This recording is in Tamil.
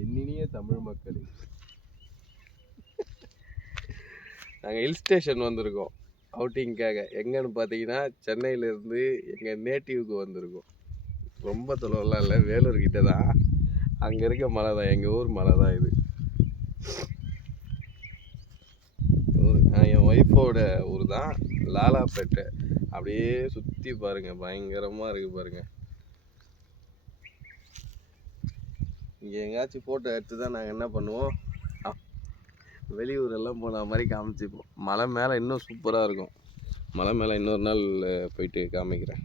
என்னினிய தமிழ் மக்களே, நாங்கள் ஹில் ஸ்டேஷன் வந்திருக்கோம் அவுட்டிங்காக. எங்கன்னு பார்த்தீங்கன்னா சென்னையிலேருந்து எங்கள் நேட்டிவ்க்கு வந்திருக்கோம். ரொம்ப தொலைவெல்லாம் இல்லை, வேலூர் கிட்ட தான். அங்கே இருக்க மலை தான், எங்கள் ஊர் மலை தான் இது. என் ஒய்ஃபோட ஊர் தான் லாலாப்பேட்டை. அப்படியே சுற்றி பாருங்கள், பயங்கரமாக இருக்குது பாருங்கள். இங்கே எங்கேயாச்சும் ஃபோட்டோ எடுத்து தான் நாங்கள் என்ன பண்ணுவோம், வெளியூரெல்லாம் போன மாதிரி காமிச்சிப்போம். மலை மேலே இன்னும் சூப்பராக இருக்கும். மலை மேலே இன்னொரு நாள் போயிட்டு காமிக்கிறேன்.